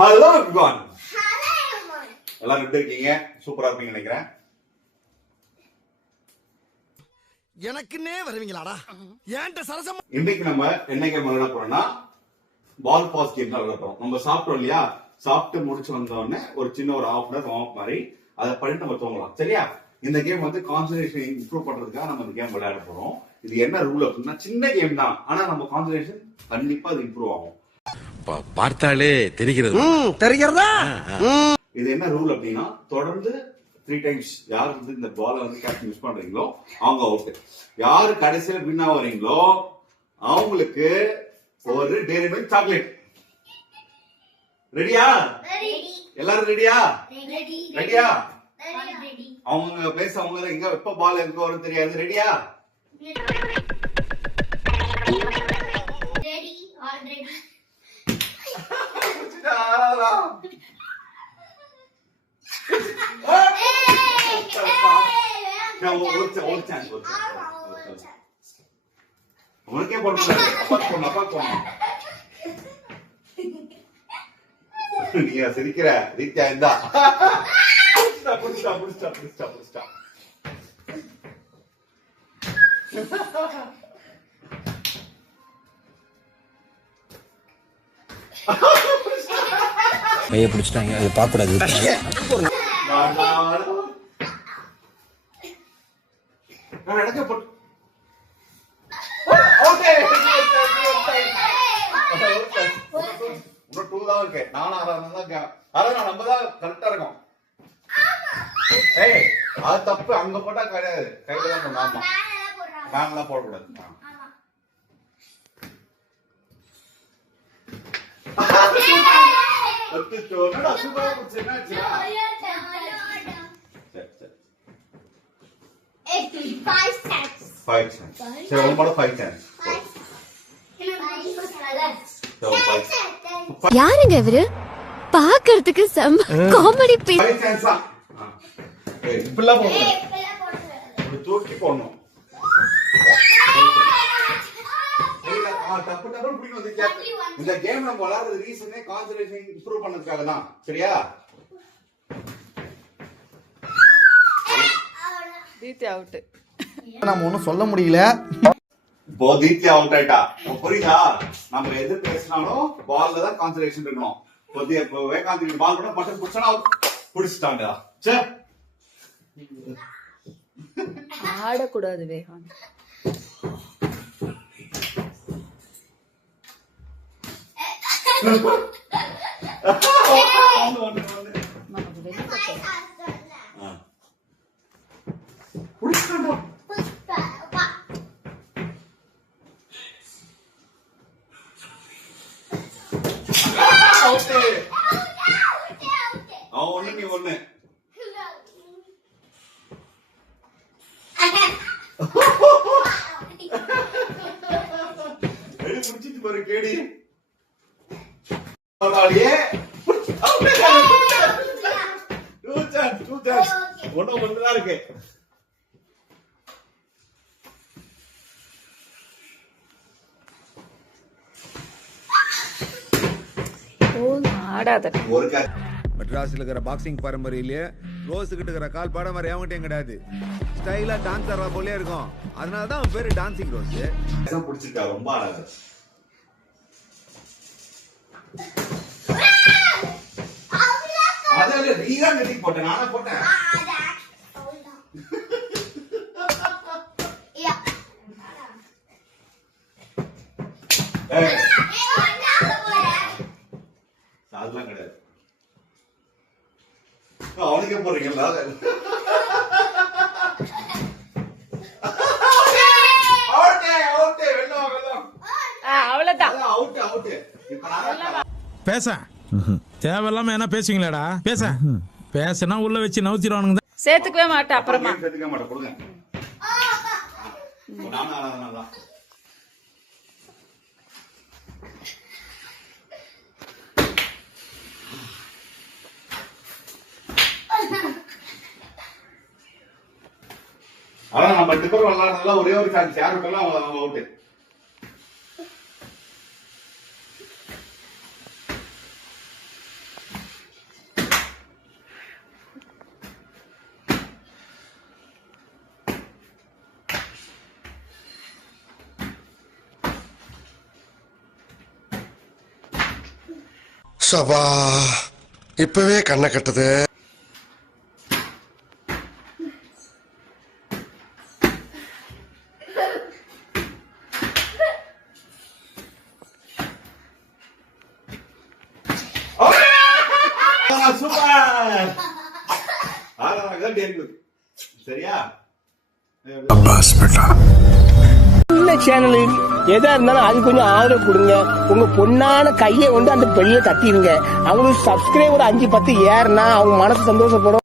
Hello everyone. எல்லாரும் எப்படி இருக்கீங்க? சூப்பரா இருப்பீங்க நினைக்கிறேன். எனக்குன்னே வருவீங்களாடா? ஏன்ட்ட சரசம். இன்னைக்கு நம்ம என்ன கேம் விளையாட போறோம்னா பால் பாஸ் கேம் தான் விளையாட போறோம். நம்ம சாப்பிட்டோம் இல்லையா, சாப்பிட்டு முடிச்சு வந்த உடனே ஒரு சின்ன ஒரு ஹாஃப் அன் ஹவர் மாதிரி அதை பண்ணிட்டு நம்ம தூங்கலாம். சரியா? இந்த கேம் வந்து கான்சன்ட்ரேஷன் இம்ப்ரூவ் பண்றதுக்காக நம்ம இந்த கேம் விளையாட போறோம். இது என்ன ரூல் அப்படின்னா, சின்ன கேம் தான், ஆனா நம்ம கான்சன்ட்ரேஷன் கண்டிப்பா அது இம்ப்ரூவ் ஆகும். பார்த்தாலே தெரிகிறது. தெரிகிறதா? இது என்ன ரூல் அப்படின்னா, தொடர்ந்து 3 டைம்ஸ் யார் வந்து இந்த பாலை வந்து கேப்டன் யூஸ் பண்றீங்களோ அவங்க அவுட். யாரு கடைசியில வின் ஆவறீங்களோ அவங்களுக்கு ஒரு டெய்ரி மில்க் சாக்லேட். ரெடியா? எல்லாரும் ரெடியா? ரெடியா? அவங்க பிளேஸ் அவங்க எங்க எப்ப பால் எங்க வரும் தெரியாது. ரெடியா? உனக்கே நீ சிரிக்கிற ரீத்தியா இருந்தா புடிச்சா கையை பிடிச்சிட்டாங்க, அதை பார்க்க கூடாது. அது தப்பு. அங்க போட்டா கிடையாது, கையில தான் மேம்லாம் போடக்கூடாது. யாருங்க இவரு? பாக்குறதுக்கு செம்ம காமெடி பீஸ். தூக்கி போடணும். இந்த கேம் நம்ம விளையாடுறது ரீசனே கான்சன்ட்ரேஷன் இம்ப்ரூவ் பண்ணதுக்காக தான். சரியா? தீத்தி அவுட். நம்ம ஒண்ணும் சொல்ல முடியல. இப்போ தீத்தியா அவுட் ஆயிட்டா. புரியுதா? நம்ம எது பேசினாலும் பால்ல தான் கான்சன்ட்ரேஷன் இருக்கணும். இப்போ வேகாந்த் பால் கூட பட்டன் புடிச்சா புடிச்சிட்டாங்க. சரி, ஆடக்கூடாது வேகாந்த். ஒண்ணு நீ ஒண்ணு. முடிச்சிட்டு பாரு கேடி. ஒண்ணுதான் இருக்கு. ஆடாத. மெட்ராஸ்ல இருக்கிற பாக்ஸிங் பரம்பரையிலேயே ரோஸ் கிட்ட இருக்கிற கால் பாடம் வர எவங்கிட்டையும் கிடையாது. ஸ்டைலா டான்ஸ் ஆடுற போலே இருக்கும். அதனாலதான் அவன் பேரு டான்சிங் ரோஸ். பிடிச்சிருக்கா? ரொம்ப அழகு. அதான் நீதான் கட்டிக்கு போட்டேன், நானா போட்டேன். அதெல்லாம் கிடையாது. அவனுக்கே போடுறீங்களா? அவ்வளவுதான். பேச தேவையில்லாம என்ன பேசுவீங்களாடா? பேசனா உள்ள வச்சு நவுத்திடுவானுங்க. சேர்த்துக்கவே மாட்டேன். அப்புறமா சேர்த்துக்க மாட்டேன். கொடுங்க. ஆனா நம்ம 2 பேரும் விளையாடுறதுல ஒரே ஒரு சான்ஸ். யாருக்கெல்லாம் அவங்க அவுட். சபா இப்பவே கண்ணை கட்டுது. சூப்பர். சரியா? இந்த சேனலு எதா இருந்தாலும் அது கொஞ்சம் ஆதரவு கொடுங்க. உங்க பொண்ணான கையை கொண்டு அந்த பெல்ல தட்டிடுங்க. அவங்களுக்கு சப்ஸ்கிரைபர் 5-10 ஏறுனா அவங்க மனசு சந்தோஷப்படும்.